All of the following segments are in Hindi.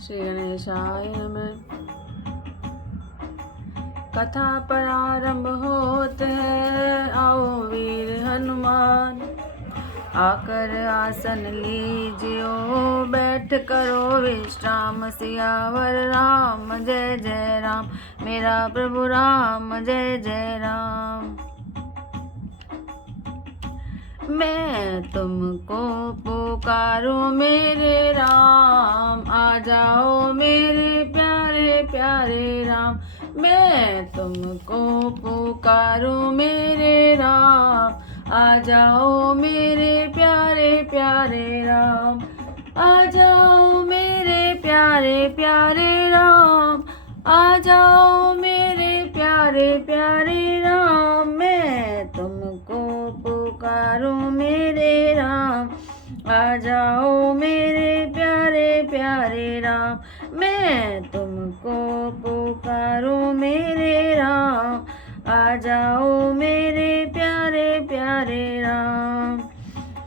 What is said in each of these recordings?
श्री गणेशाय नमः। कथा प्रारंभ होत है, आओ वीर हनुमान, आकर आसन लीजियो, बैठ करो विश्राम। सियावर राम जय जय राम, मेरा प्रभु राम जय जय राम। मैं तुमको पुकारूं मेरे राम, आ जाओ मेरे प्यारे प्यारे राम। मैं तुमको पुकारूं मेरे राम, आ जाओ मेरे प्यारे प्यारे राम। आ जाओ मेरे प्यारे प्यारे राम, आ जाओ मेरे प्यारे प्यारे राम। मैं तुमको पुकारूं मेरे राम, आ जाओ मेरे प्यारे प्यारे राम। मैं तुमको पुकारूं मेरे राम, आ जाओ मेरे प्यारे प्यारे राम।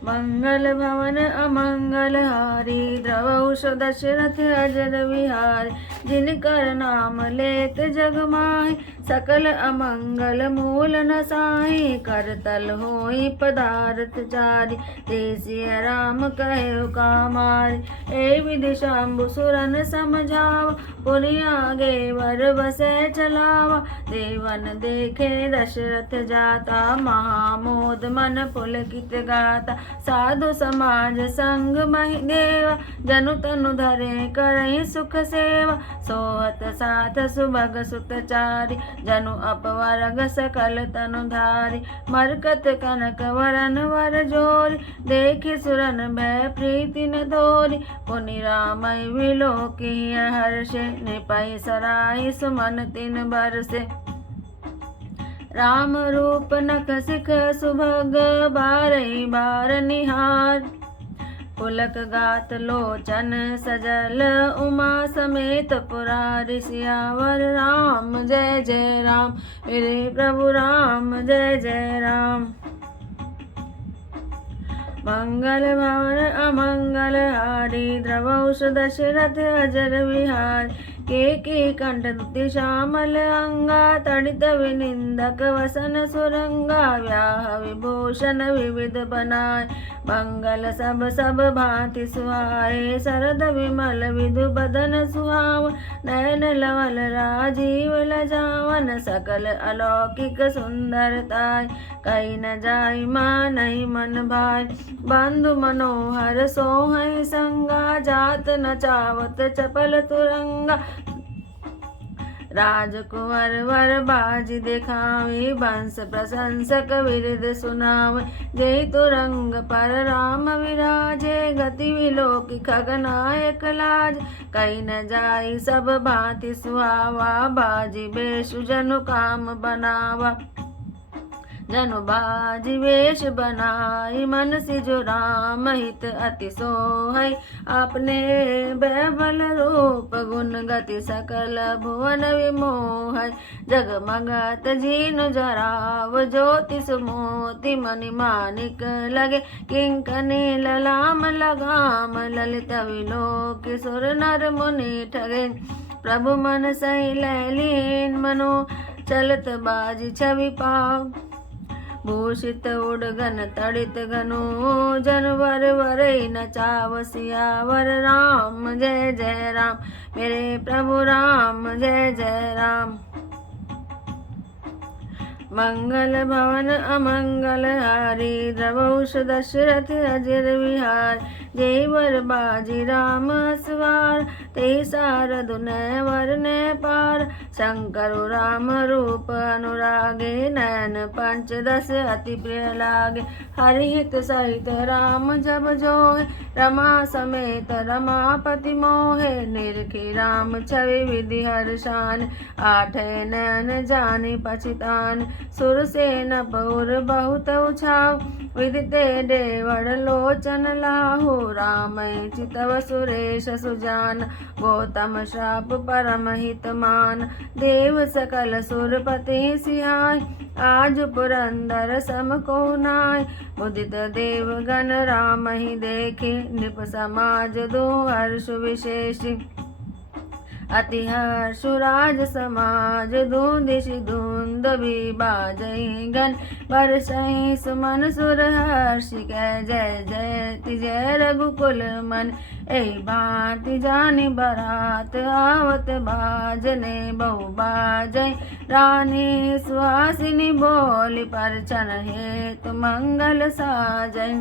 मंगल भवन अमंगल हारी, द्रवहुष दशरथ अजर विहारी। जिनकर नाम लेत जग माहि, सकल अमंगल मूल नसाहि। करतल होई पदारथ चारि, देसिय राम कहे कामारि। ए विधि शंभु सुरन समझावा, पुनि आगे वर बसै चलावा। देवन देखे दशरथ जाता, महामोद मन पुलकित गाता। साधु समाज संग महि देवा, जनु तनु धरे करहि सुख सेवा। सोहत साथ सुभग सुत चारि, जनु अपवरग सकल तनु धारि। मरकत कनक वरन वर जोरि, देखि सुरन भय प्रीति न तोरि। पुनि रामय विलोकि हर्षे, नृपहि सराहि सुमन तिन बरसे। राम रूप नख सिख सुभग, बारहि बार निहार। पुलक गात लोचन सजल, उमा समेत पुरारि। सियावर राम जय जय राम, मेरे प्रभु राम जय जय राम। मंगल भवन अमंगल हारी, द्रवहुष दशरथ अजर विहारी। के कंठ दुति श्यामल अंगा, तड़ित विनिंदक वसन सुरंगा। व्याह विभूषण विविध बनाय, मंगल सब सब भांति सुहाए। सरद विमल विधु बदन सुहाव, नयन लवल राजीव लजावन। सकल अलौकिक सुंदरताय, कहीं न जाय मानहि मन भाय। बंधु मनोहर सोहै संगा, जात न चावत चपल तुरंगा। राजकुंवर वर बाजी दिखावे, वंश प्रशंसक विरद सुनावे। जय तुरंग पर राम विराजे, गति विलोकि खगनायक लाज। कहीं न जाई सब भांति सुहावा, बाजी बेशु जनु काम बनावा। जनु बाजी वेश बनाई, मन सिजु राम हित अति सोहै। अपने बैबल रूप गुण गति, सकल भुवन विमोहै। जगमगत जीनु जराव, ज्योति सुमोति मणि माणिक लगे। किंकनी ललाम लगाम, ललित विलोकि सुर नर मुनि ठगे। प्रभु मन सही लैलीन मनो, चलत बाजी छवि पाव। भूषित उड़गन तड़ित गनु, जनवर वरई नचाव। सियावर राम जय जय राम, मेरे प्रभु राम जय जय राम। मंगल भवन अमंगल हारी, द्रवहुष दशरथ अजर विहारी। जय वर बाजी राम सवार, ते सारद नय वर नय पार। शंकर राम रूप अनुरागे, नयन पंचदश अति प्रिय लागे। हरिहित सहित राम जब जोहे, रमा समेत रमापति मोहे। निरखि राम छवि विधि हर्षान, आठे नयन जानि पछितान। सुरसेन पौर बहुत उछाव, विदिते देवड़ लोचन लाहु। रामय चितव सुरेश सुजान, गौतम श्राप परम हित मान। देव सकल सुरपति सिहाय, आज पुरंदर सम को नाय। मुदित देवगण राम ही देखे, नृप समाज दो हर्ष विशेष। अति हर्षुराज समाज धूंधिषि धुंद भी बाजई गण बरसई सुमन सुर हर्षि कह जय जय जय रघुकुल मन। एहि भांति जानि बरात आवत बाजने बहु बाजै रानी सुहासिनी बोली परछन हेतु मंगल साजै।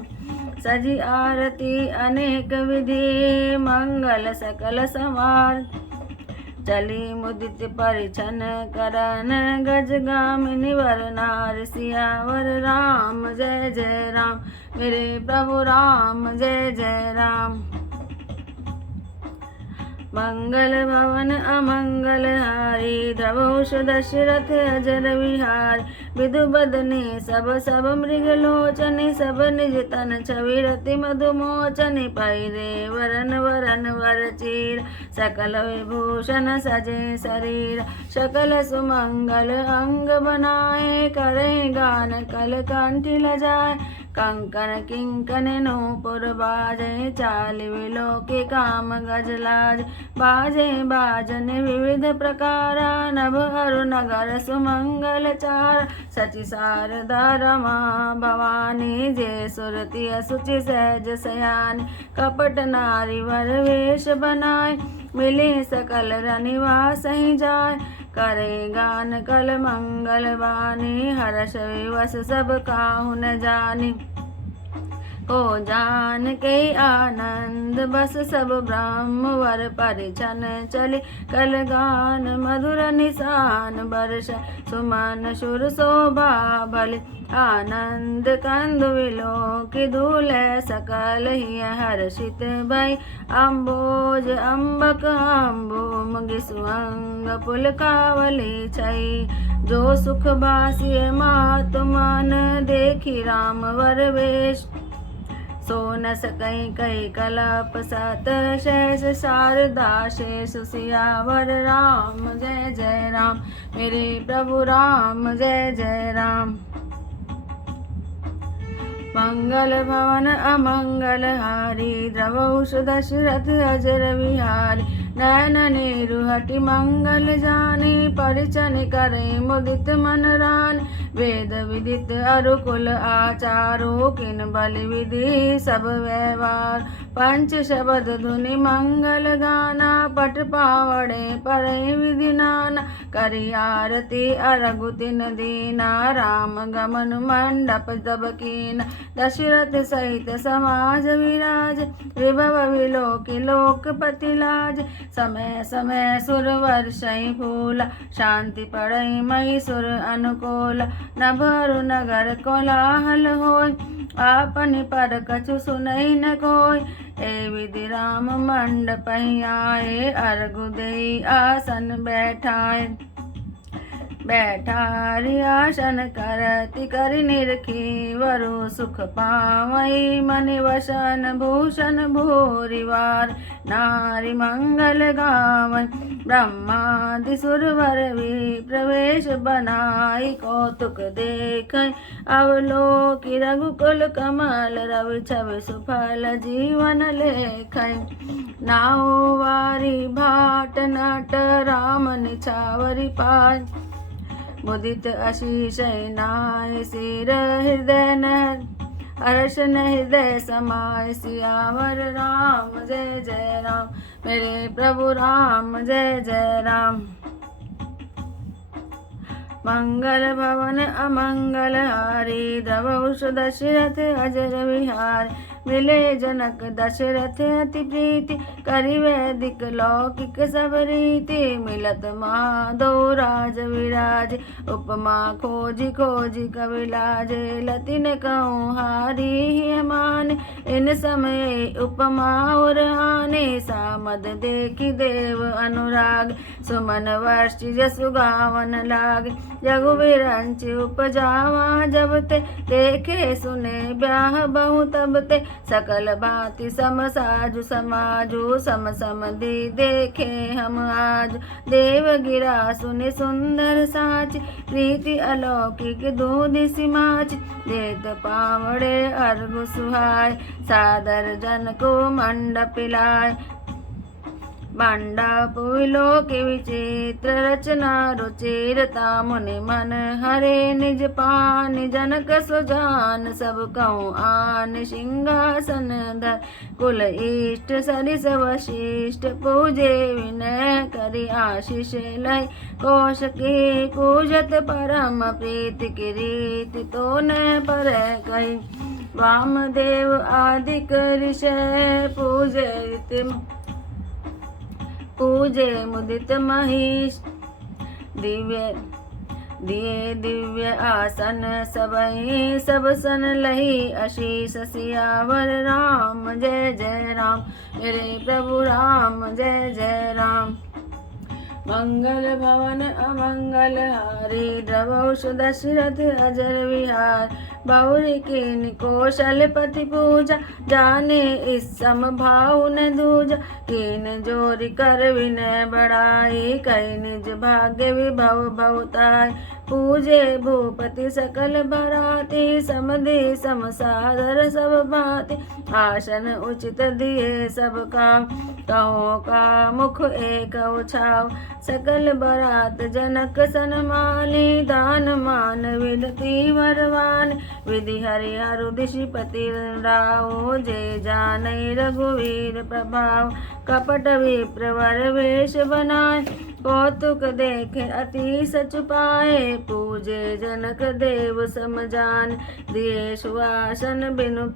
सजी आरती अनेक विधि मंगल सकल समार चली मुदित परिछन करन गजगामिनी वर नार सियावर राम जय जय राम मेरे प्रभु राम जय जय राम। मंगल भवन अमंगल हारी द्रवोष दशरथ अजर विहार विदु बदनी सब सब मृग लोचनी सब निज तन छवि रति मधुमोचनी पैरे वरन वरन वर चीर सकल विभूषण सजे शरीर सकल सुमंगल अंग बनाए करे गान कल कंठी लजाए कंकन किंकन नूपुर बाजे चाल विलोके काम गजलाज बाजे बाजन विविध प्रकारा नभ अरु नगर सुमंगल चार सचि शारदा रमा भवानी जय सुरति असुचि सहज सयानी कपट नारी वर वेश बनाए मिले सकल रनिवास ही जाय करे गान कल मंगल वाणी हर्ष विवश सब काहु न जानी को जान के आनंद बस सब ब्रह्मवर परिछन चले कल गान मधुर निशान वर्ष सुमन सुर शोभा बलि आनंद कंद विलोक धूल सकल ही हर्षित भई अम्बोज अम्बक अम्बुम गिसुअंग पुलकावली छई जो सुख बासी मात मन देखी राम वर वेश सो न सकई कई कलप सत शेष शारदा शेष सियावर राम जय जय राम मेरे प्रभु राम जय जय राम। मंगल भवन अमंगल हारी द्रवौष दशरथ अजर विहारी नयन निरुहटि मंगल जानी परिचन करे मुदित मन रान वेद विदित अरुकुल आचारो किन बलि विधि सब व्यवहार पंच शब्द धुनि मंगल गाना पट पावड़े परे विधि नाना करी आरती अरगु तिन दीना राम गमन मंडप तब कीन दशरथ सहित समाज विराज विभव विलोकी लोकपति लाज समय समय सुर वर्षई फूला शांति पड़ई मई सुर अनुकूल नभरु नगर कोलाहल होय आपन पर कछु सुनई न कोय ए विधि राम मंडप आए अर्घु देई आसन बैठाए बैठारी आसन करति करि निरखी वरु सुख पावई मनि वसन भूषण भूरिवार नारी मंगल गावई ब्रह्मादि सुरवर भी प्रवेश बनाई कौतुक देखई अवलोकि रघुकुल कमल रवि छवि सुफल जीवन लेखई नाउ वारी भाट नट राम निछावरी पाय मुदित आशीष नाय सिर हृदय नर हर्षन हृदय समाय सियावर राम जय जय राम मेरे प्रभु राम जय जय राम। मंगल भवन अमंगल हारी द्रवौष दशरथ अजर विहार मिले जनक दशरथ अति प्रीति करि वैदिक लौकिक सब रीति मिलत माधो राज विराज उपमा खोजी खोजी कविलाज लतिन कहूँ हारी मान इन समय उपमा और आने सामद देखी देव अनुराग सुमन वर्षि जसु गावन लाग रघुवीरंच उपजावा जब ते देखे सुने ब्याह बहु तब ते सकल भांति सम साजु समाजु सम सम दी देखे हम आज देव गिरा सुने सुंदर साच प्रीति अलौकिक दूध सिमाच देत पावड़े अर्घ सुहाय सादर जन को मंडप लाय मंडप विलोक विचित्र रचना रुचिरता मुनि मन हरे निज पान जनक सुजान सब कहूँ आन सिंहासन धर कुल इष्ट सरिस वशिष्ठ पूजे विनय करि आशीष लय कोश की पूजत परम प्रीति की रीति तो न पर कही वामदेव आदिक ऋषय पूजे मुदित महिष दिव्य आसन सबहि सब सन लही आशीष सियावर राम जय जय राम मेरे प्रभु राम जय जय राम। मंगल भवन अमंगल हारी द्रवौष दशरथ अजर विहार बहुरी कीन कौशलपति पूजा जाने इस सम भाव न दूजा कीन जोरी कर विनय बढ़ाई कई निज भाग्य विभव भवताय पूजे भूपति सकल बराती समधि समसादर सब भांति आसन उचित दिए सब काम कहो का मुख एक उछाव सकल बरात जनक सनमाली दान मान विदति वरवान विधि हरिहरु दिशिपति राव जय जानई रघुवीर प्रभाव कपट विप्रवर वेश बनाए कौतुक देखे अति सच पाए पूजे जनक देव समझान दिए सुआसन बिनु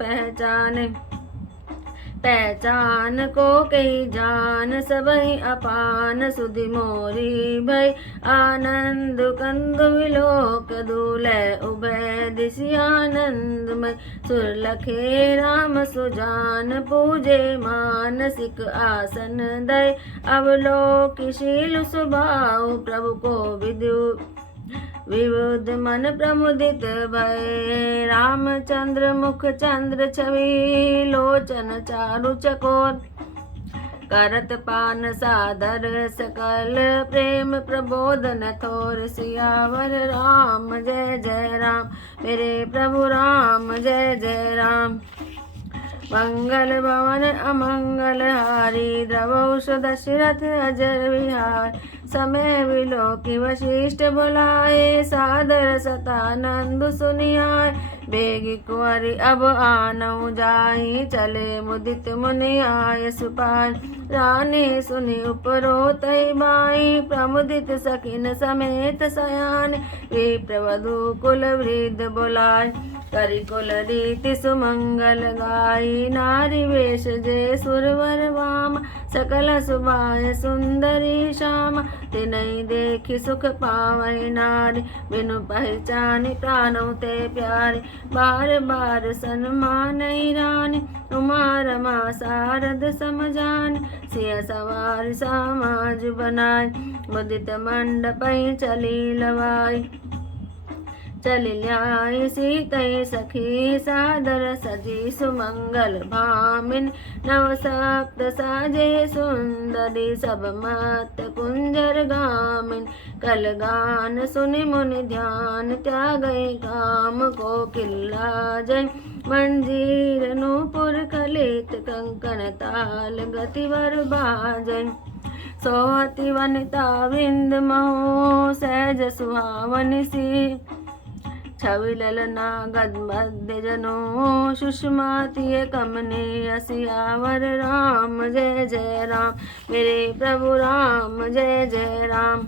पहचान को कही जान सबहि अपान सुधि मोरी भय आनंद कंद विलोक दूलय उभय दिशि आनंदमय सुर लखे राम सुजान पूजे मानसिक आसन दय अवलोकशील सुभाव प्रभु को विबुध मन प्रमुदित भय रामचंद्र मुख चंद्र छवि लोचन चारु चकोर करत पान सादर सकल प्रेम प्रबोधन थोर सियावर राम जय जय राम मेरे प्रभु राम जय जय राम। मंगल भवन अमंगल हारी द्रवौष दशरथ अजर विहार समय विलोकी वशिष्ठ बुलाए सादर सतानंद सुनियाए बेगी कुंवरी अब आनऊ जाई चले मुदित मुनि आय सुपाय रानी सुनि उपरो तय बाई प्रमुदित सखिन समेत सयान विप्रवधु कुल वृद्ध बुलाय करि कुल रीति सुमंगल गाई नारी वेश जय सुरवर वाम सकल सुभाय सुंदरी श्याम तिनहि देखि सुख पावै नारी बिनु पहचानि प्राणौ ते प्यारी बार बार सन्मानई रानी उमा रमा शारद समझान सिय सवार समाज बनाय मुदित मंडपै चली लवाई चली ल्याई सीतई सखी सादर सजी सुमंगल भामिन नव सप्त साजे सुंदरी सब मत कुंजर गामिन कल गान सुनि मुनि ध्यान त्यागई काम को किल्ला जय मंजीर नूपुर कलित कंकन ताल गतिवर बाजय सोहति वनिता विंद महो सहज सुहावन सी छवि ललना गद मध्य जनो सुषमातीय कमनीय सियावर राम जय जय राम मेरे प्रभु राम जय जय राम।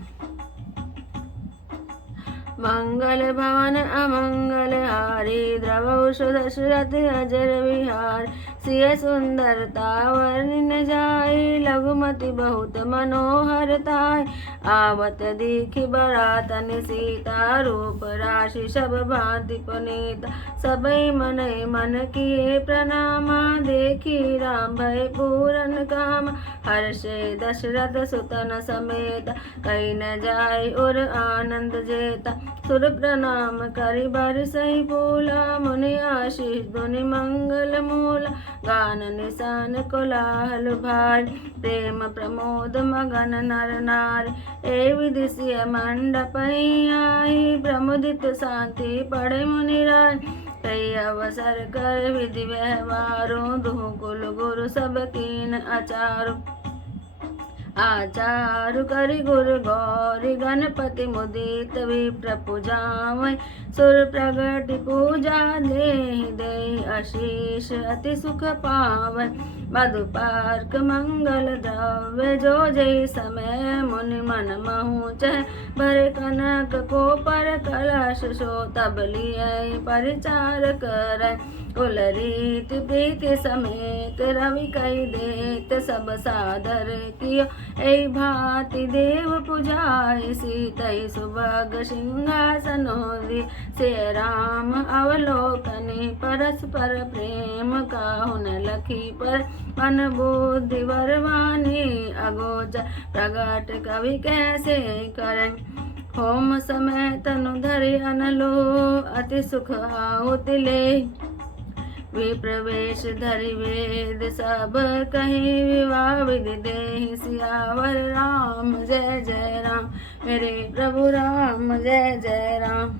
मंगल भवन अमंगल हारी द्रवौष दशरथ अजर विहार सिय सुंदरता वर्णिन जाई लघुमति बहुत मनोहरताय आवत दीखि बरातन सीता रूप राशि सब भांति पुनीत सबई मनई मन किए प्रणामा देखी राम भय पूरन काम हर्षे दशरथ सुतन समेत कहीं न जाय और आनंद जेता सुर प्रणाम करि बरसई फूला मुनि आशीष धुनि मंगल मूला गान निशान कोलाहल भार प्रेम प्रमोद मगन नर नार ए विदिशीय मंडप आई प्रमुदित शांति पड़े मुनि राय कई अवसर कर विधि व्यवहारों दुह कुल गुरु सब कीन आचारो आचारु करि गुर गौरी गणपति मुदित विप्र पूजावै सुर प्रगति पूजा देहि देहि आशीष अति सुख पावै मधुपार्क मंगल द्रव्य जो जय समय मुनि मन महु चह भरे कनक को पर कलश सो तब लिय परिचार कर कुल रीति प्रीति समेत रवि कई देत सब सादर कियो ऐ भांति देव पुजाई सीतई सुभग सिंहासनोदि से राम अवलोकनी परस्पर प्रेम काहुन लखी पर मन बुद्धि वरवानी अगोचर प्रगट कवि कैसे करें होम समय तनु धरि अनलो अति सुख आहुति ले विप्रवेश धरि वेद सब कहीं विवाह विधि देहि सियावर राम जय जय राम मेरे प्रभु राम जय जय राम।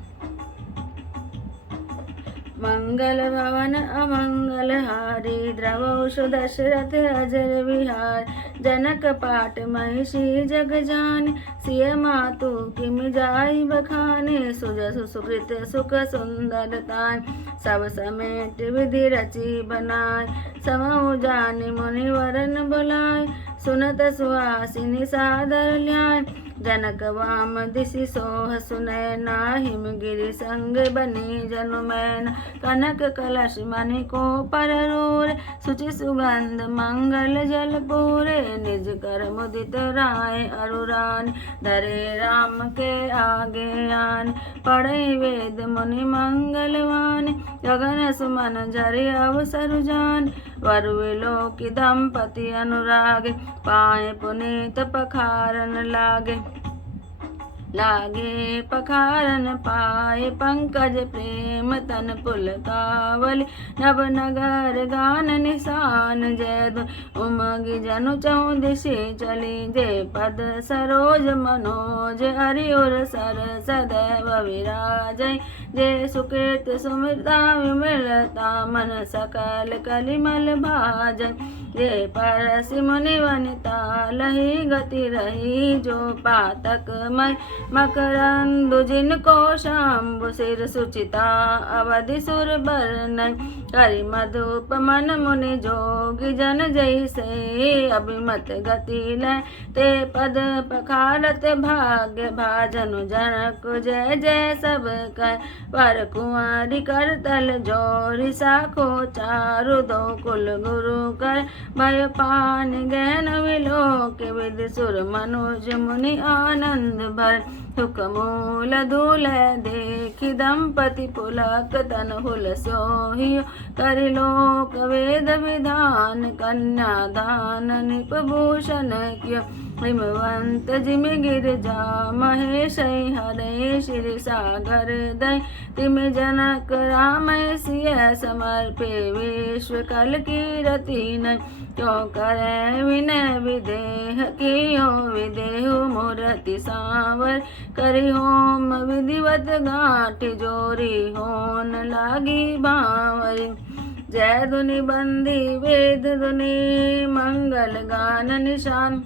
मंगल भवन अमंगल हारी द्रवौष दशरथ अजर विहार जनक पाट महिषी जग जान सिय मातु किम जाई बखाने सुजसु सुकृत सुख सुंदरताय सब समेट विधि रची बनाय समहु जानि मुनि वरन बुलाय सुनत सुहासिनी सादर ल्याय जनक वाम दिशि सोह सुनय नाहिम गिरि संग बनी जनु मैन कनक कलश मणि को पररूर सुचि सुगंध मंगल जल पूरे निज कर मुदित राय अरुरान धरे राम के आगे आन पढ़े वेद मुनि मंगलवान गगन सुमन झरि अवसर जान वरुलोक दंपति अनुराग पाए पुनीत पखारन लागे पखारन पाए पंकज प्रेम तन पुलकावली नभ नगर गान निशान जय उमगी जनु चौदिशे चली जय पद सरोज मनोज हरिउर सर सदैव विराजय जय सुकृत सुमृता विमलता मन सकल कलिमल भाजय जय परसि मुनि वनिता लही गति रही जो पातक मय मकरंदु जिनको शाम्बु सिर सुचिता अवधि सुर बरनय करि मधुप मन मुनि जोगी जन जैसे अभिमत गति लय ते पद पखारत भाग्य भाजनु जनक जय जय सब कह पर कुंवारी कर तल जोरी साखो चारु दो कुल गुरु कर भय पान गहन विलोक विधि सुर मनुज मुनि आनंद भर सुख मूल धूल देखि दंपति पुलक तन हुल सोहियो करिलोक वेद विधान कन्या दान निपभूषण कियो हिमवंत जिम गिरजा महेश हरे श्री सागर दय तिम जनक राम सिय समर्पे विश्व कल कीरति न क्यों करे विनय विदेह कियो विदेहु मूर्ति सांवर करि होम विधिवत गांठ जोरी होन लागी बावरी जय धुनि बंदी वेद धुनि मंगल गान निशान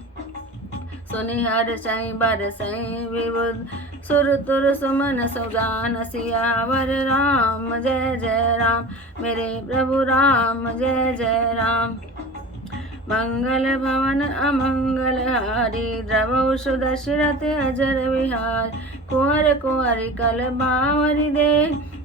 सुनि हर साई बर साई विबुध सुर तुर सुमन सौगान सियावर राम जय जय राम मेरे प्रभु राम जय जय राम। मंगल भवन अमंगल हारी द्रवौष दशरथ अजर विहार कुंवर कुंवरी कल बावरी दे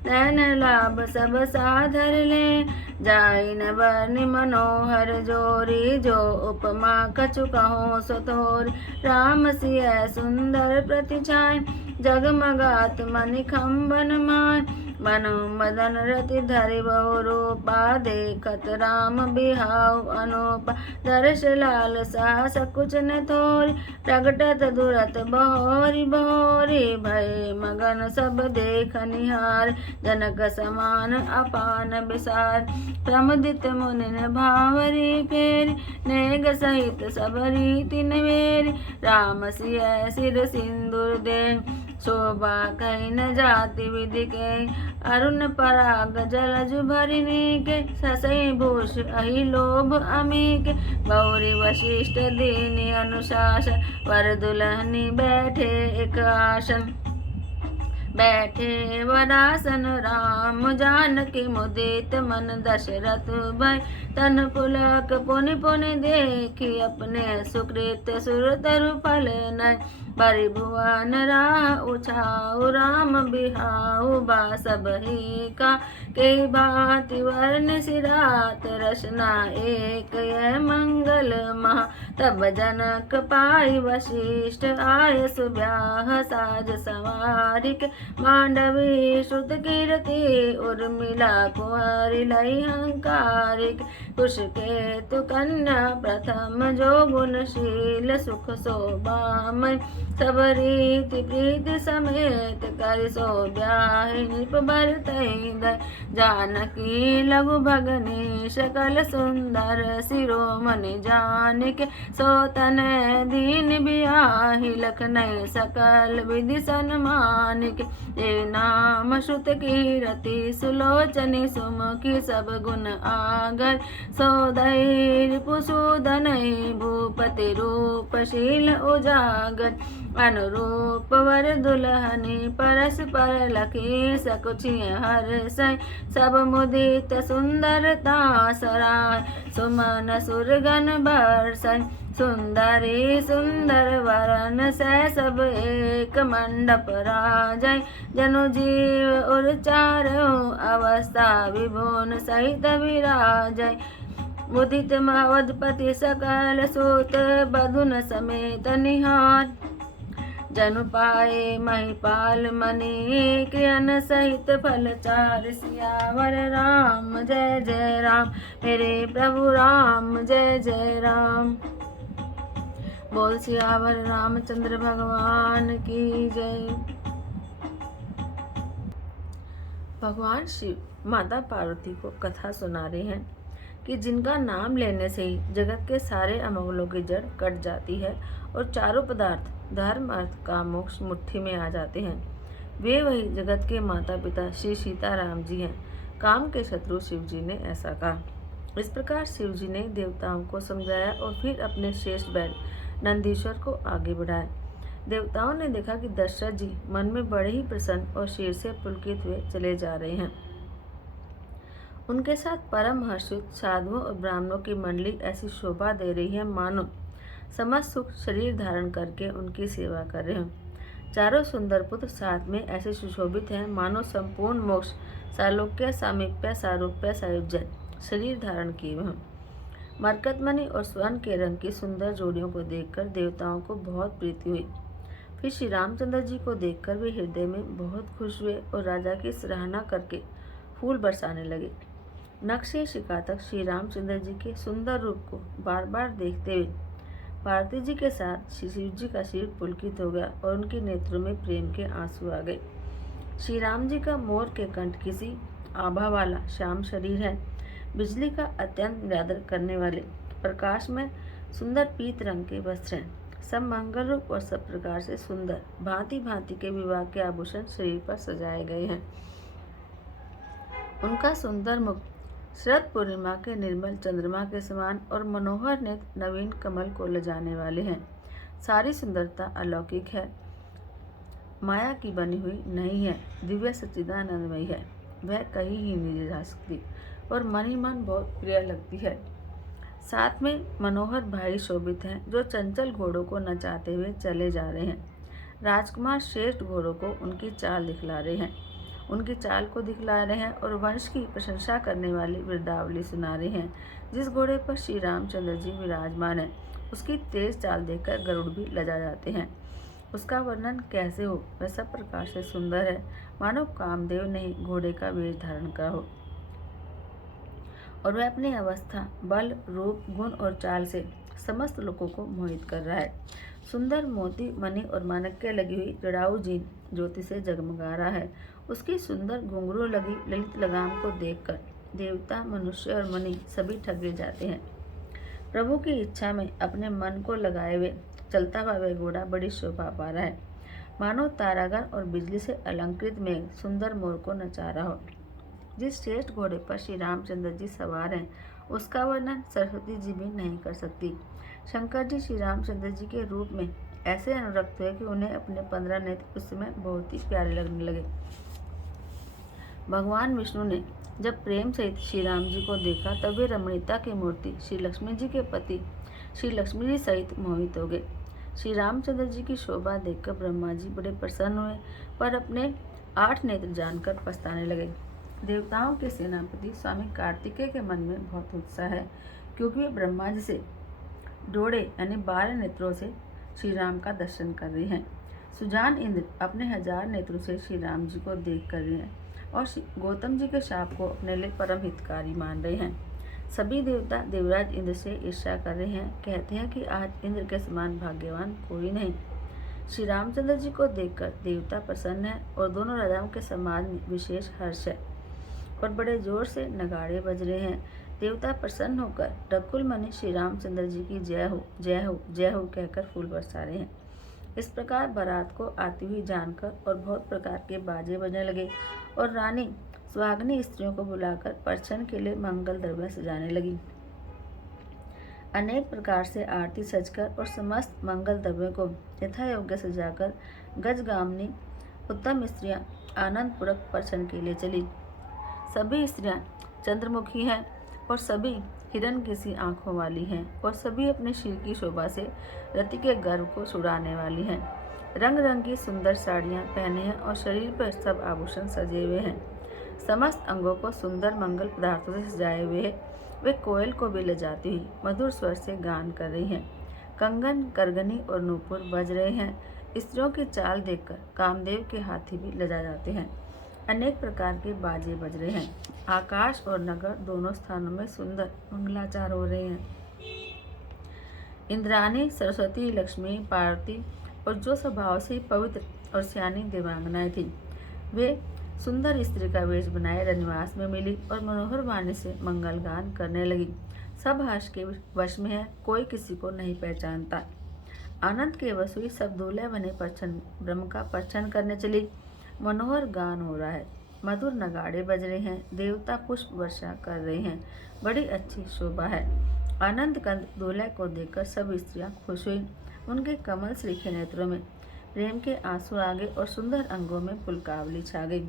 नैन लाभ सब साधर ले जाई न बरनि मनोहर जोरी जो उपमा कछु कहो सुतोर राम सिय सुंदर प्रतिछाय जगमगात मणि खंबन माय मनु मदन रति धरि बहु रूपा देखत राम बिहाव अनूपा दर्श लाल साहस कुछ न थोरी प्रगटत दुरत बहोरी बहोरी भय मगन सब देख निहार जनक समान अपान विसार प्रमुदित मुनि भावरी फेरी नेग सहित सब रीति नवेरी राम सिय सिर सिंदूर दे शोभा कहीं न जाति विधि के, अरुण पराग जलज भरिणी के, ससई भूष अहि लोभ अमी के, गौरी वशिष्ठ दीनी अनुशासन, वर दुल्हनी बैठे एक आसन, बैठे वरासन राम जानकी मुदित मन, दशरथ भय तन पुलक पुनि पुनि देखी, अपने सुकृत सुर तरु फल नय, परिभुवन राह उछाऊ, राम बिहाऊ बा सबहि का, कई भांति वर्ण सिरात, रचना एक यह मंगल महा, तब जनक पाई वशिष्ठ आय, सुब्याह साज सवारिक, मांडवी श्रुत कीर्ति उर्मिला, कुंवरी लई हंकारिक, कुश केतु कन्या प्रथम, जो गुणशील सुख शोभामय, सब रीति प्रीति समेत, कर सो ब्याह नृप बरतई गए, जानकी लघु भगनी सकल सुंदर, शिरोमणि जानिक सोतन दीन बियाहि, लखनई सकल विधि सन्मानिक, ये नाम श्रुत कीरति, सुलोचनी सुमुखी सब गुण आगर, सौधैर्य पुसूदनई, भूपति रूप शील उजागर, अनुरूप वर दुल्हनी, परस्पर लखी सकुचि हर्षै, सब मुदित सुंदरता सराय, सुमन सुरगन बरसै, सुंदरी सुंदर वरन सै, सब एक मंडप राजै, जनु जीव उर चारों अवस्था, विभुन सहित विराजै, मुदित मवधपति सकल सूत, बधुन समेत निहार, जनु पाए महिपाल मणि, किरण सहित फल चार, सियावर राम जय जय राम, मेरे प्रभु राम जय जय राम। बोल सियावर रामचंद्र भगवान की जय। भगवान शिव माता पार्वती को कथा सुना रहे हैं कि जिनका नाम लेने से ही जगत के सारे अमंगलों की जड़ कट जाती है और चारों पदार्थ धर्म अर्थ काम मोक्ष मुट्ठी में आ जाते हैं, वे वही जगत के माता पिता श्री सीताराम जी हैं। काम के शत्रु शिव जी ने ऐसा कहा। इस प्रकार शिव जी ने देवताओं को समझाया और फिर अपने श्रेष्ठ बैल नंदीश्वर को आगे बढ़ाया। देवताओं ने देखा कि दशरथ जी मन में बड़े ही प्रसन्न और शीर से पुलकित हुए चले जा रहे हैं। उनके साथ परम हर्षित साधुओं और ब्राह्मणों की मंडली ऐसी शोभा दे रही है मानो समस्त सुख शरीर धारण करके उनकी सेवा कर रहे हों। चारों सुंदर पुत्र साथ में ऐसे सुशोभित हैं मानो संपूर्ण मोक्ष सालोक्य सामीप्य सारूप्य सायुज्य शरीर धारण किए हों। मरकतमणि और स्वर्ण के रंग की सुंदर जोड़ियों को देखकर देवताओं को बहुत प्रीति हुई। फिर श्री रामचंद्र जी को देखकर वे हृदय में बहुत खुश हुए और राजा की सराहना करके फूल बरसाने लगे। नख से शिखा तक श्री रामचंद्र जी के सुंदर रूप को बार बार देखते हुए पार्वती जी के साथ शिव जी का सिर पुलकित हो गया और उनके नेत्रों में प्रेम के आंसू आ गए। श्री राम जी का मोर के कंठ किसी आभा वाला श्याम शरीर है। बिजली का अत्यंत निरादर करने वाले प्रकाश में सुंदर पीत रंग के वस्त्र हैं। सब मंगल रूप और सब प्रकार से सुंदर भांति भांति के विवाह के आभूषण शरीर पर सजाए गए हैं। उनका सुंदर मुख शरद पूर्णिमा के निर्मल चंद्रमा के समान और मनोहर नेत्र नवीन कमल को लजाने वाले हैं। सारी सुंदरता अलौकिक है, माया की बनी हुई नहीं है, दिव्य सच्चिदानंदमयी है। वह कहीं ही नहीं जा सकती और मन ही मन बहुत प्रिय लगती है। साथ में मनोहर भाई शोभित हैं जो चंचल घोड़ों को नचाते हुए चले जा रहे हैं। राजकुमार श्रेष्ठ घोड़ों को उनकी चाल दिखला रहे हैं, उनकी चाल को दिखला रहे हैं और वंश की प्रशंसा करने वाली वृद्धावली सुना रहे हैं। जिस घोड़े पर श्री रामचंद्र जी विराजमान है उसकी तेज चाल देखकर गरुड़ भी लजा जाते हैं। उसका वर्णन कैसे हो, वह सब प्रकार से सुंदर है, मानो कामदेव ने घोड़े का वेश धारण करा हो और वह अपनी अवस्था, बल, रूप, गुण और चाल से समस्त लोगों को मोहित कर रहा है। सुंदर मोती, मणि और माणिक्य लगी हुई जड़ाऊ जीन ज्योति से जगमगा रहा है। उसकी सुंदर घुंघरू लगी ललित लगाम को देखकर देवता, मनुष्य और मुनि सभी ठगे जाते हैं। प्रभु की इच्छा में अपने मन को लगाए हुए चलता हुआ वह घोड़ा बड़ी शोभा पा रहा है। मानो तारागण और बिजली से अलंकृत मेघ सुंदर मोर को नचा रहा हो। जिस श्रेष्ठ घोड़े पर श्री रामचंद्र जी सवार हैं, उसका वर्णन सरस्वती जी भी नहीं कर सकती। शंकर जी श्री रामचंद्र जी के रूप में ऐसे अनुरक्त हुए कि उन्हें अपने 15 नेत्र उस समय बहुत ही प्यारे लगने लगे। भगवान विष्णु ने जब प्रेम सहित श्री राम जी को देखा, तब वे रमणीयता की मूर्ति श्री लक्ष्मी जी के पति श्री लक्ष्मी जी सहित मोहित हो गए। श्री रामचंद्र जी की शोभा देखकर ब्रह्मा जी बड़े प्रसन्न हुए, पर अपने 8 नेत्र जानकर पछताने लगे। देवताओं के सेनापति स्वामी कार्तिकेय के मन में बहुत उत्साह है, क्योंकि वे ब्रह्मा जी से जोड़े यानी 12 नेत्रों से श्री राम का दर्शन कर रहे हैं। सुजान इंद्र अपने 1000 नेत्रों से श्री राम जी को देख कर रहे हैं और गौतम जी के शाप को अपने लिए परम हितकारी मान रहे हैं। सभी देवता देवराज इंद्र से ईर्ष्या कर रहे हैं, कहते हैं कि आज इंद्र के समान भाग्यवान कोई नहीं। श्री रामचंद्र जी को देखकर देवता प्रसन्न है और दोनों राजाओं के समाज में विशेष हर्ष है और बड़े जोर से नगाड़े बज रहे हैं। देवता प्रसन्न होकर रकुल मणि श्री रामचंद्र जी की जय हो जय हो जय हो कहकर फूल बरसा रहे हैं। इस प्रकार बारात को आती हुई जानकर और बहुत प्रकार के बाजे बजने लगे और रानी सुहागनी स्त्रियों को बुलाकर परछन के लिए मंगल द्रव्य सजाने लगी। अनेक प्रकार से आरती सजकर और समस्त मंगल द्रव्यों को यथा योग्य सजाकर गजगामिनी उत्तम स्त्रियां आनंदपूर्वक परछन के लिए चली। सभी स्त्रियां चंद्रमुखी हैं और सभी हिरण की सी आंखों वाली हैं और सभी अपने शील की शोभा से रति के गर्व को छुड़ाने वाली हैं। रंग रंगी सुंदर साड़ियां पहने हैं और शरीर पर सब आभूषण सजे हुए हैं। समस्त अंगों को सुंदर मंगल पदार्थों से सजाए हुए हैं। वे कोयल को भी ले जाती हुई मधुर स्वर से गान कर रही हैं। कंगन, करगनी और नूपुर बज रहे हैं। स्त्रियों की चाल देखकर कामदेव के हाथी भी लजा जाते हैं। अनेक प्रकार के बाजे बज रहे हैं। आकाश और नगर दोनों स्थानों में सुंदर मंगलाचार हो रहे हैं। इंद्राणी, सरस्वती, लक्ष्मी, पार्वती और जो स्वभाव से पवित्र और सियानी देवांगनाएं थी, वे सुंदर स्त्री का वेश बनाए रनिवास में मिली और मनोहर वाणी से मंगल गान करने लगी। सब हर्ष के वश में है, कोई किसी को नहीं पहचानता। आनंद के वश हुई सब दूल्हे बने परछन ब्रह्म का परछन करने चली। मनोहर गान हो रहा है, मधुर नगाड़े बज रहे हैं, देवता पुष्प वर्षा कर रहे हैं, बड़ी अच्छी शोभा है। आनंद कंद दूल्हे को देखकर सब स्त्रियां खुश हुई। उनके कमल श्रीखे नेत्रों में प्रेम के आंसू आ गए और सुंदर अंगों में पुलकावली छा गई।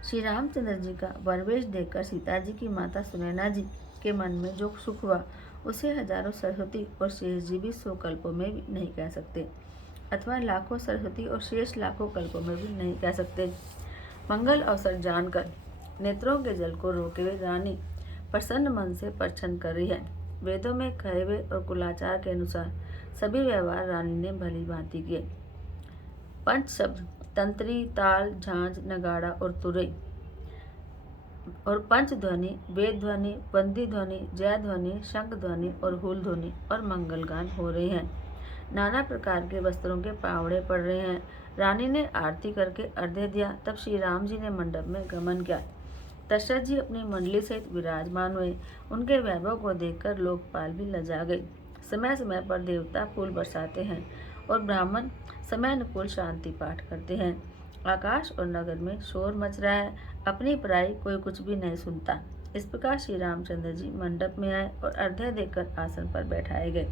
श्री रामचंद्र जी का वरवेश देखकर सीता जी की माता सुनैना जी के मन में जो सुख हुआ, उसे हजारों सरस्वती और शेष जी भी 100 कल्पों में भी नहीं कह सकते, अथवा लाखों सरस्वती और शेष लाखों कल्पों में भी नहीं कह सकते। मंगल अवसर जानकर नेत्रों के जल को रोके हुए रानी प्रसन्न मन से परछन कर रही है। वेदों में कहे हुए और कुलाचार के अनुसार सभी व्यवहार रानी ने भली भांति किए। पंच शब्द तंत्री, ताल, झांझ, नगाड़ा और तुरई और पंच ध्वनि, वेद ध्वनि, बंदी ध्वनि, जय ध्वनि, शंख ध्वनि और हुल ध्वनि और मंगल गान हो रहे हैं। नाना प्रकार के वस्त्रों के पावड़े पड़ रहे हैं। रानी ने आरती करके अर्घ्य दिया। तब श्री राम जी ने मंडप में गमन किया। दशरथ जी अपनी मंडली सहित विराजमान हुए। उनके वैभव को देखकर लोकपाल भी लजा गए। समय समय पर देवता फूल बरसाते हैं और ब्राह्मण समय अनुकूल शांति पाठ करते हैं। आकाश और नगर में शोर मच रहा है, अपनी पराई कोई कुछ भी नहीं सुनता। इस प्रकार श्री रामचंद्र जी मंडप में आए और अर्घ्य देकर आसन पर बैठाए गए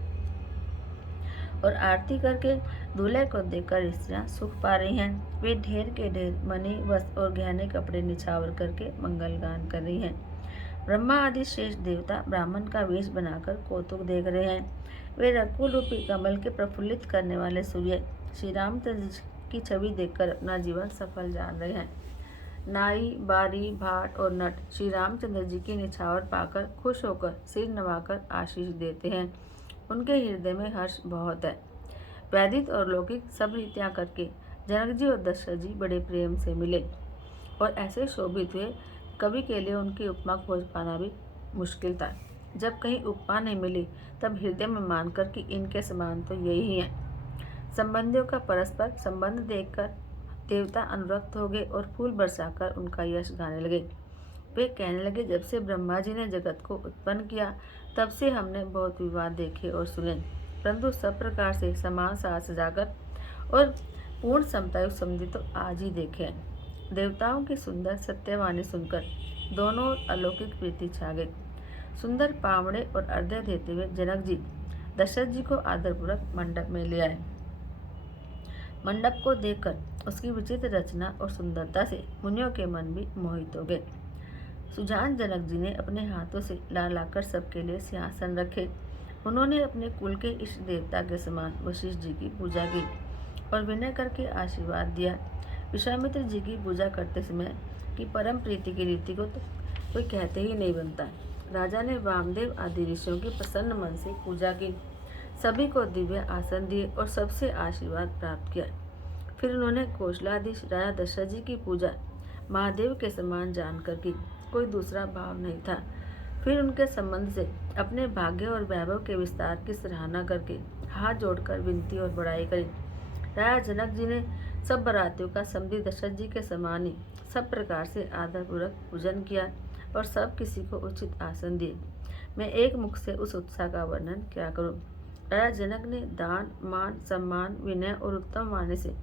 और आरती करके दूल्हे को देखकर स्त्रियां सुख पा रही हैं। वे ढेर के ढेर मणि, वस्त्र और गहने कपड़े निछावर करके मंगल गान कर रही हैं। ब्रह्मा आदि श्रेष्ठ देवता ब्राह्मण का वेश बनाकर कौतुक देख रहे हैं। वे रकुल रूपी कमल के प्रफुल्लित करने वाले सूर्य श्री रामचंद्र की छवि देखकर अपना जीवन सफल जान रहे हैं। नाई, बारी, भाट और नट श्री रामचंद्र जी की निछावर पाकर खुश होकर सिर नवाकर आशीष देते हैं। उनके हृदय में हर्ष बहुत है। वैदिक और लौकिक सब रीतियाँ करके जनक जी और दशरथ जी बड़े प्रेम से मिले और ऐसे शोभित हुए, कवि के लिए उनकी उपमा खोज पाना भी मुश्किल था। जब कहीं उपमा नहीं मिली, तब हृदय में मानकर कि इनके समान तो यही हैं। संबंधियों का परस्पर संबंध देखकर देवता अनुरक्त हो गए और फूल बरसाकर उनका यश गाने लगे। वे कहने लगे, जब से ब्रह्मा जी ने जगत को उत्पन्न किया, तब से हमने बहुत विवाद देखे और सुने, परंतु सब प्रकार से समान साज सजाकर और पूर्ण समतायुक्त समझे तो आज ही देखें। देवताओं की सुंदर सत्यवाणी सुनकर दोनों ओर अलौकिक प्रीति छा गई। सुंदर पावड़े और अर्घ्य देते हुए जनक जी दशरथ जी को आदरपूर्वक मंडप में ले आए। मंडप को देखकर उसकी विचित्र रचना और सुंदरता से मुनियों के मन भी मोहित हो गए। सुजान जनक जी ने अपने हाथों से ला लाकर सबके लिए सिंहासन रखे। उन्होंने अपने कुल के इष्ट देवता के समान वशिष्ठ जी की पूजा की और विनय करके आशीर्वाद दिया। विश्वामित्र जी की पूजा करते समय की परम प्रीति की रीति को तो कोई कहते ही नहीं बनता। राजा ने वामदेव आदि ऋषियों की प्रसन्न मन से पूजा की, सभी को दिव्य आसन दिए और सबसे आशीर्वाद प्राप्त किया। फिर उन्होंने कौशलाधीश राजा दशरथ जी की पूजा महादेव के समान जानकर की, कोई दूसरा भाव नहीं था। फिर उनके संबंध से अपने भाग्य और वैभव के विस्तार की सराहना करके हाथ जोड़कर विनती और बड़ाई करी। राजा जनक जी ने सब बरातियों का समधी दशरथ जी के समान ही सब प्रकार से आदरपूर्वक पूजन किया और सब किसी को उचित आसन दिए। मैं एक मुख से उस उत्साह का वर्णन क्या करूं। राजा जनक ने दान मान सम्मान विनय और उत्तम वाणी से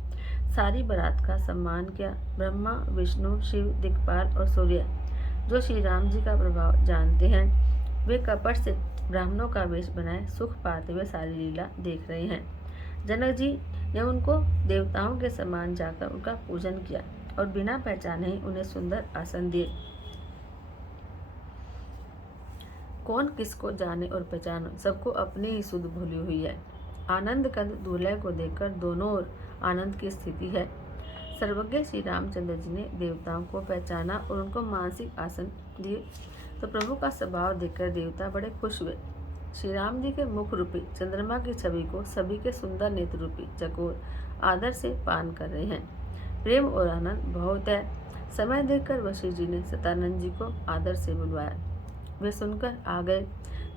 सारी बारात का सम्मान किया। ब्रह्मा विष्णु शिव दिक्पाल और सूर्य जो श्री राम जी का प्रभाव जानते हैं, वे कपट से ब्राह्मणों का वेश बनाए सुख पाते हुए सारी लीला देख रहे हैं। जनक जी ने उनको देवताओं के समान जाकर उनका पूजन किया और बिना पहचाने ही उन्हें सुंदर आसन दिए। कौन किसको जाने और पहचानो, सबको अपनी ही सुध भूली हुई है। आनंद कंद दूल्हे को देखकर दोनों ओर आनंद की स्थिति है। सर्वज्ञ श्री रामचंद्र जी ने देवताओं को पहचाना और उनको मानसिक आसन दिए तो प्रभु का स्वभाव देखकर देवता बड़े खुश हुए। श्री राम जी के मुख रूपी चंद्रमा की छवि को सभी के सुंदर नेत्र रूपी चकोर आदर से पान कर रहे हैं। प्रेम और आनंद बहुत है। समय देखकर वशिष्ठ जी ने सतानंद जी को आदर से बुलवाया। वे सुनकर आ गए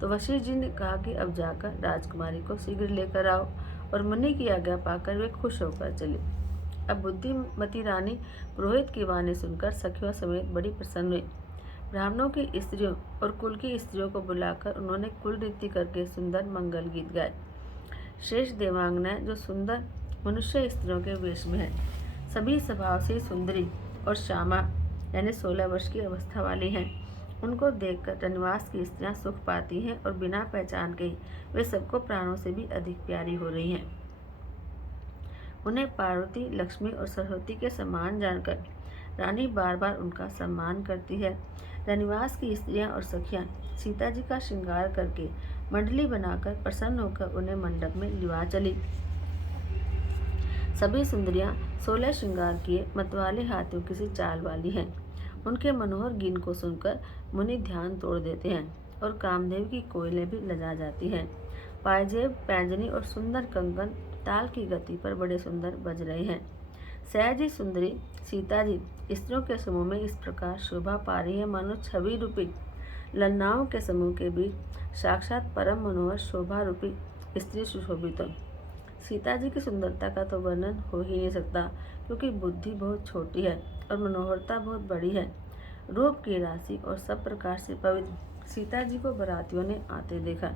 तो वशिष्ठ जी ने कहा कि अब जाकर राजकुमारी को शीघ्र लेकर आओ, और मुनि की आज्ञा पाकर वे खुश होकर चले। अब बुद्धिमती रानी पुरोहित की वाणी सुनकर सखियों समेत बड़ी प्रसन्न हुई। ब्राह्मणों की स्त्रियों और कुल की स्त्रियों को बुलाकर उन्होंने कुल रीति करके सुंदर मंगल गीत गाए। श्रेष्ठ देवांगनाएं जो सुंदर मनुष्य स्त्रियों के वेश में है, सभी स्वभाव से सुंदरी और श्यामा यानी 16 वर्ष की अवस्था वाली हैं। उनको देखकर रनवास की स्त्रियां सुख पाती हैं और बिना पहचान के वे सबको प्राणों से भी अधिक प्यारी हो रही हैं। उन्हें पार्वती लक्ष्मी और सरस्वती के समान जानकर रानी बार बार उनका सम्मान करती है। रनिवास की स्त्रियां और सखियां सीता जी का श्रृंगार करके मंडली बनाकर प्रसन्न होकर उन्हें मंडप में लिवा चली। सभी सुंदरियां 16 श्रृंगार किए मतवाले हाथियों की सी चाल वाली हैं। उनके मनोहर गीत को सुनकर मुनि ध्यान तोड़ देते हैं और कामदेव की कोयलें भी लजा जाती हैं। पायजेब पैंजनी और सुंदर कंगन ताल की गति पर बड़े सुंदर बज रहे हैं। सहज ही सुंदरी सीता जी स्त्रियों के समूह में इस प्रकार शोभा पा रही है मानो छवि रूपी ललनाओं के समूह के बीच साक्षात परम मनोहर शोभा रूपी स्त्री सुशोभित हो। सीता जी की सुंदरता का तो वर्णन हो ही नहीं सकता, क्योंकि बुद्धि बहुत छोटी है और मनोहरता बहुत बड़ी है। रूप की राशि और सब प्रकार से पवित्र सीता जी को बरातियों ने आते देखा।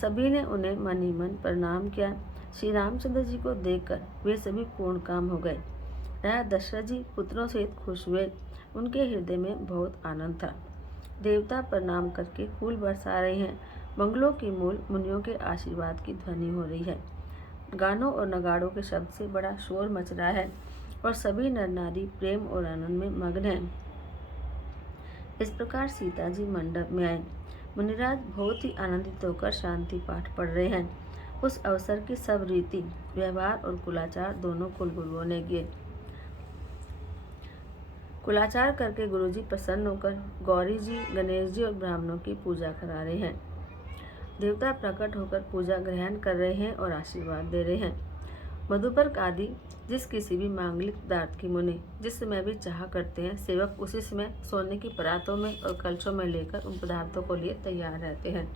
सभी ने उन्हें मन ही मन प्रणाम किया। श्री रामचंद्र जी को देखकर वे सभी पूर्ण काम हो गए। राजा दशरथ जी पुत्रों से खुश हुए। उनके हृदय में बहुत आनंद था। देवता प्रणाम करके फूल बरसा रहे हैं। मंगलों की मूल मुनियों के आशीर्वाद की ध्वनि हो रही है। गानों और नगाड़ों के शब्द से बड़ा शोर मच रहा है और सभी नर नारी प्रेम और आनंद में मग्न हैं। इस प्रकार सीता जी मंडप में आए। मुनिराज बहुत ही आनंदित होकर शांति पाठ पढ़ रहे हैं। उस अवसर की सब रीति व्यवहार और कुलाचार दोनों कुलगुरुओं ने किए। कुलाचार करके गुरुजी प्रसन्न होकर गौरी जी गणेश जी और ब्राह्मणों की पूजा करा रहे हैं। देवता प्रकट होकर पूजा ग्रहण कर रहे हैं और आशीर्वाद दे रहे हैं। मधुपर्क आदि जिस किसी भी मांगलिक पदार्थ की मुनि जिस समय भी चाह करते हैं, सेवक उसी समय सोने की परातों में और कलशों में लेकर उन पदार्थों को लिए तैयार रहते हैं।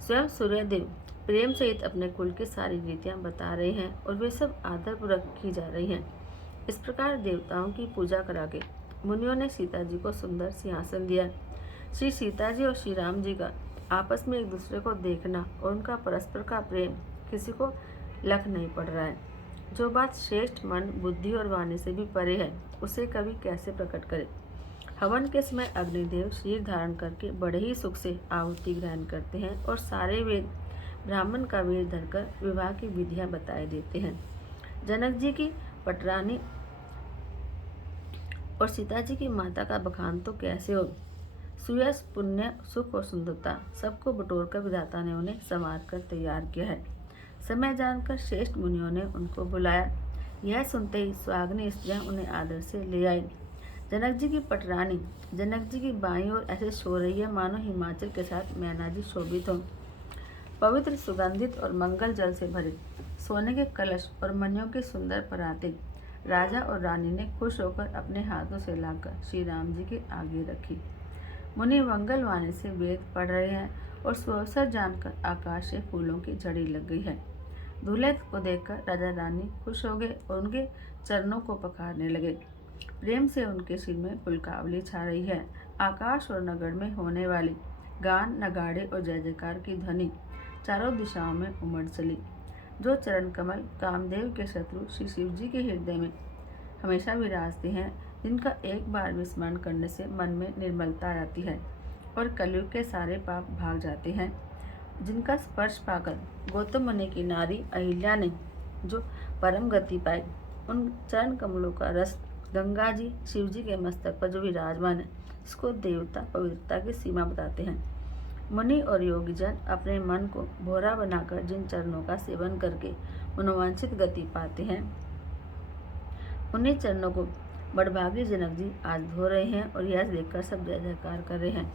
स्वयं सूर्यदेव प्रेम सहित अपने कुल की सारी रीतियां बता रहे हैं और वे सब आदरपूर्वक की जा रही हैं। इस प्रकार देवताओं की पूजा करा के मुनियों ने सीता जी को सुंदर सिंहासन दिया। श्री सीता जी और श्री राम जी का आपस में एक दूसरे को देखना और उनका परस्पर का प्रेम किसी को लख नहीं पड़ रहा है। जो बात श्रेष्ठ मन, बुद्धि और वाणी से भी परे है, उसे कवि कैसे प्रकट करे। हवन के समय अग्निदेव शीर धारण करके बड़े ही सुख से आहुति ग्रहण करते हैं और सारे वेद ब्राह्मण का वेद धरकर विवाह की विधियां बताए देते हैं। जनक जी की पटरानी और सीता जी की माता का बखान तो कैसे हो। सुयश, पुण्य, सुख और सुंदरता सबको बटोरकर विधाता ने उन्हें संवार कर तैयार किया है। समय जानकर श्रेष्ठ मुनियों ने उनको बुलाया। यह सुनते ही सुहागनी स्त्रियां उन्हें आदर से ले आई। जनक जी की पटरानी जनक जी की बाईं ओर ऐसे सो रही है मानो हिमाचल के साथ मैना जी शोभित हों। पवित्र, सुगंधित और मंगल जल से भरे सोने के कलश और मणियों की सुंदर परातें राजा और रानी ने खुश होकर अपने हाथों से लाकर श्री राम जी के आगे रखी। मुनि मंगलवाणी से वेद पढ़ रहे हैं और सुअवसर जानकर आकाश से फूलों की झड़ी लग गई है। दूल्हे को देखकर राजा रानी खुश हो गए और उनके चरणों को पखारने लगे। प्रेम से उनके सिर में पुलकावली छा रही है। आकाश और नगर में होने वाली गान, नगाड़े और जय जयकार की ध्वनि चारों दिशाओं में उमड़ चली। जो चरण कमल कामदेव के शत्रु श्री शिव जी के हृदय में हमेशा विराजते हैं, जिनका एक बार भी स्मरण करने से मन में निर्मलता आती है और कलयुग के सारे पाप भाग जाते हैं, जिनका स्पर्श पाकर गौतम मुनि की नारी अहिल्या ने जो परम गति पाई, उन चरण कमलों का रस गंगा जी शिव जी के मस्तक पर जो विराजमान है, इसको देवता पवित्रता की सीमा बताते हैं। मुनि और योगी जन अपने मन को भोरा बनाकर जिन चरणों का सेवन करके मनोवांछित गति पाते हैं, उन्हीं चरणों को बड़भागी जनक जी आज धो रहे हैं और यह देखकर सब जय जयकार कर रहे हैं।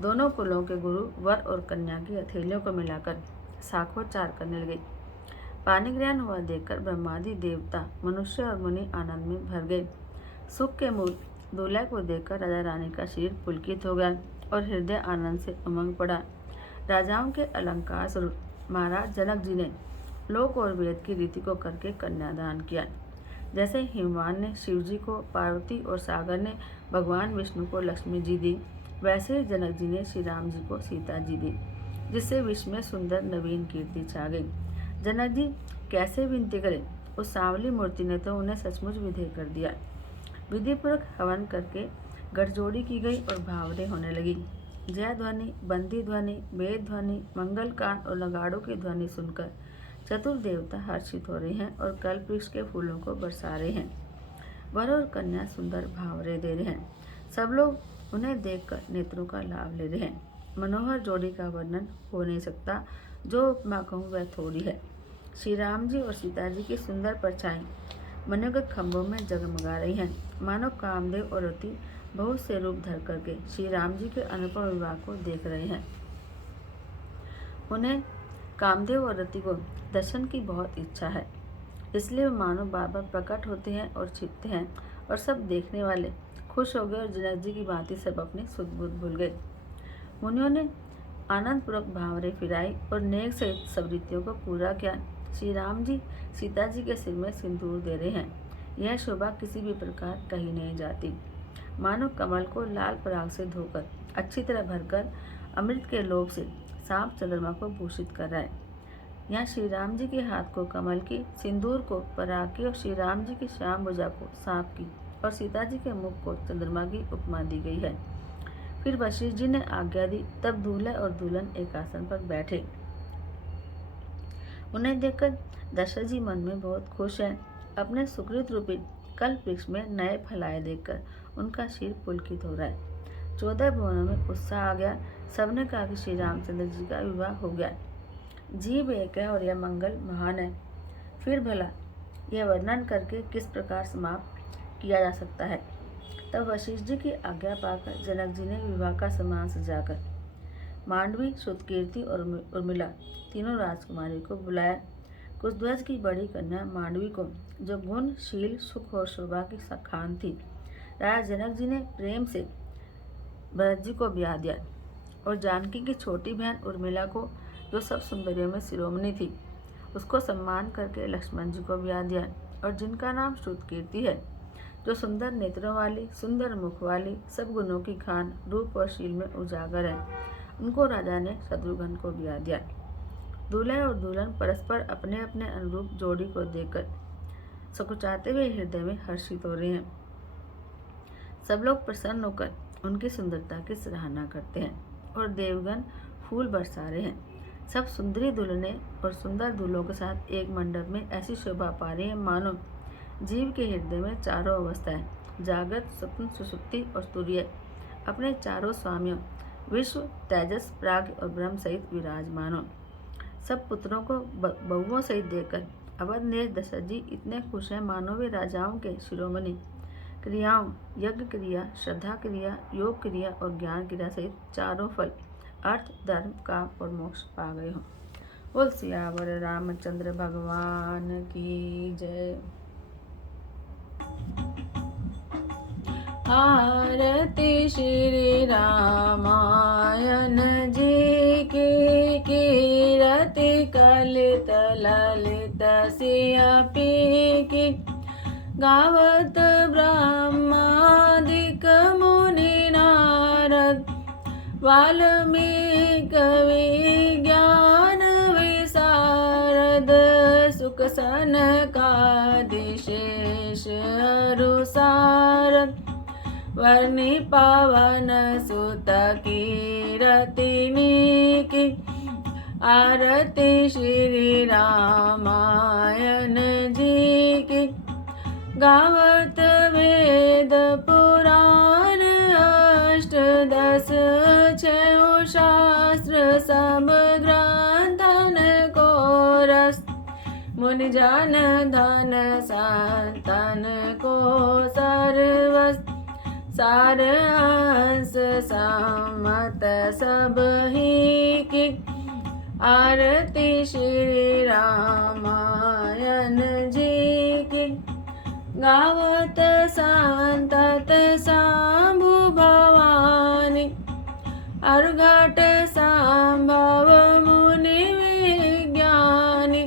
दोनों कुलों के गुरु वर और कन्या की हथेलियों को मिलाकर साखोच्चार करने लगे। पानी ग्रहण हुआ देखकर ब्रह्मादि देवता, मनुष्य और मुनि आनंद में भर गए। सुख के मूल दूल्हे को देखकर राजा रानी का शरीर पुलकित हो गया और हृदय आनंद से उमंग पड़ा। राजाओं के अलंकार स्वरूप महाराज जनक जी ने लोक और वेद की रीति को करके कन्यादान किया। जैसे हिमवान ने शिव जी को पार्वती और सागर ने भगवान विष्णु को लक्ष्मी जी दी, वैसे ही जनक जी ने श्री राम जी को सीता जी दी, जिससे विश्व में सुंदर नवीन कीर्ति छा गई। जनक जी कैसे विनती करें, उस सांवली मूर्ति ने तो उन्हें सचमुच विधेय कर दिया। विधिपूर्वक हवन करके गठजोड़ी की गई और भावरे होने लगी। जय ध्वनि, बंदी ध्वनि, वेद ध्वनि, मंगल कांड और नगाड़ों की ध्वनि सुनकर चतुर देवता हर्षित हो रहे हैं और कल्प वृक्ष के फूलों को बरसा रहे हैं। वर और कन्या सुंदर भावरे दे रहे हैं। सब लोग उन्हें देखकर नेत्रों का लाभ ले रहे हैं। मनोहर जोड़ी का वर्णन हो नहीं सकता, जो उपमा कहूँ वह थोड़ी है। श्री राम जी और सीता जी की सुंदर परछाएं मनियों के खंभों में जगमगा रही हैं, मानो कामदेव और रति बहुत से रूप धर करके श्री राम जी के अनुपम विवाह को देख रहे हैं। उन्हें कामदेव और रति को दर्शन की बहुत इच्छा है, इसलिए वे मानो बार बार प्रकट होते हैं और छिपते हैं और सब देखने वाले खुश हो गए और जनक जी की भांति सब अपनी सुध बुध भूल गए। मुनियों ने आनंद पूर्वक भावरे फिराई और नेक सहित सब रीतियों को पूरा किया। श्री राम जी सीता जी के सिर में सिंदूर दे रहे हैं। यह शोभा किसी भी प्रकार कहीं नहीं जाती, मानो कमल को लाल पराग से धोकर अच्छी तरह भरकर अमृत के लोभ से सांप चंद्रमा को भूषित कर रहा है। यहाँ श्री राम जी के हाथ को कमल की, सिंदूर को पराग की और श्री राम जी की श्याम भुजा को सांप की और सीता जी के मुख को चंद्रमा की उपमा दी गई है। फिर वशिष्ठ जी ने आज्ञा दी, तब दूल्हे और दुल्हन एक आसन पर बैठे। उन्हें देखकर दशरथ जी मन में बहुत खुश हैं। अपने सुकृत रूपी कल्प वृक्ष में नए फलाए देखकर उनका शीर पुलकित हो रहा है। 14 भुवनों में उत्साह आ गया। सबने कहा कि श्री रामचंद्र जी का विवाह हो गया। जीव एक है और यह मंगल महान है। फिर भला यह वर्णन करके किस प्रकार समाप्त किया जा सकता है। तब वशिष्ठ जी की आज्ञा पाकर जनक जी ने विवाह का सामान सजाकर मांडवी, श्रुतकीर्ति और उर्मिला तीनों राजकुमारी को बुलाया। कुशध्वज की बड़ी कन्या मांडवी को, जो गुण, शील, सुख और शोभा की खान थी, राजा जनक जी ने प्रेम से भरत जी को ब्याह दिया और जानकी की छोटी बहन उर्मिला को, जो सब सुंदरियों में शिरोमणि थी, उसको सम्मान करके लक्ष्मण जी को ब्याह दिया और जिनका नाम श्रुतकीर्ति है, जो सुंदर नेत्रों वाली, सुंदर मुख वाली, सब गुणों की खान, रूप और शील में उजागर है, उनको राजा ने शत्रुघ्न को ब्याह दिया। दूल्हे और दुल्हन परस्पर अपने अपने अनुरूप जोड़ी को देखकर सकुचाते हुए हृदय में हर्षित हो रहे हैं। सब लोग प्रसन्न होकर उनकी सुंदरता की सराहना करते हैं और देवगण फूल बरसा रहे हैं। सब सुंदरी दुल्हनें और सुंदर दूल्हों के साथ एक मंडप में ऐसी शोभा पा रही है मानो जीव के हृदय में चारों अवस्थाएं, जागृत, स्वप्न, सुषुप्ति और तुरीय, अपने चारों स्वामियों विश्व, तेजस, प्राग्ञ और ब्रह्म सहित विराजमान हो। सब पुत्रों को बहुओं सहित देखकर अवध नरेश दशरथ जी इतने खुश हैं मानो वे राजाओं के शिरोमणि क्रियाओं, यज्ञ क्रिया, श्रद्धा क्रिया, योग क्रिया और ज्ञान क्रिया सहित चारों फल, अर्थ, धर्म, काम और मोक्ष पा गए हों। बोल सियावर रामचंद्र भगवान की जय। आरती श्री रामायण जी की, कीरति कलित ललित सियपी की, गावत ब्रह्मादिक मुनि नारद, वाल्मीकि विज्ञान विशारद, सुख सनकादि शेष अरु सारद, वर्णि पावन सुत कीरतिनी की, आरती श्री रामायण जी की, गावत वेद पुराण अष्टदश छह शास्त्र सब ग्रंथन को रस, मुनि जन धन संतन को सर्वस, सार अंश सम्मत सब ही की, आरती श्री रामायण जी की, गावत संतत शंभु भवानी, अर्घट संभव मुनि विज्ञानी,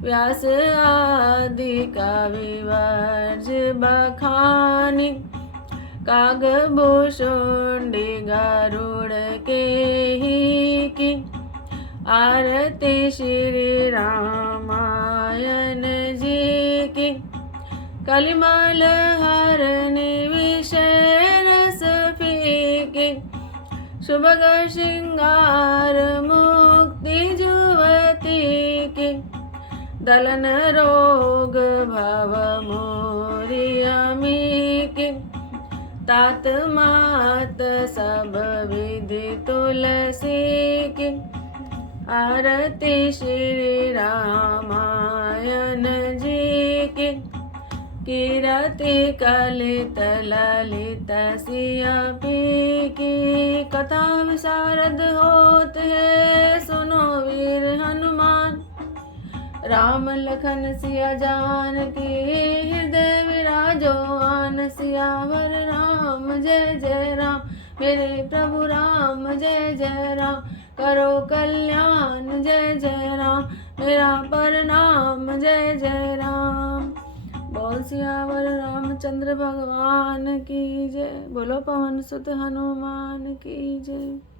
व्यास आदि कविवर्ज बखानी, कागभूषुंडी गरुड़ के ही की, आरती श्री रामायण जी की, कलिमल हरनि विषय रस फीकी, शुभग श्रृंगार मुक्ति जुवती की, दलन रोग भव मोरी अमी की, तात मात सब विधि तुलसी की, आरती श्री रामायण जी की, कीरति कलित ललित सियपी की, कथा विशारद होत है सुनो वीर हनुमान, राम लखन सिया जान की, हृदय विराजो आन, सियावर राम जय जय राम, मेरे प्रभु राम जय जय राम, करो कल्याण जय जय राम, मेरा प्रणाम जय जय राम। बोल सियावर रामचंद्र भगवान की जय। बोलो पवन सुत हनुमान की जय।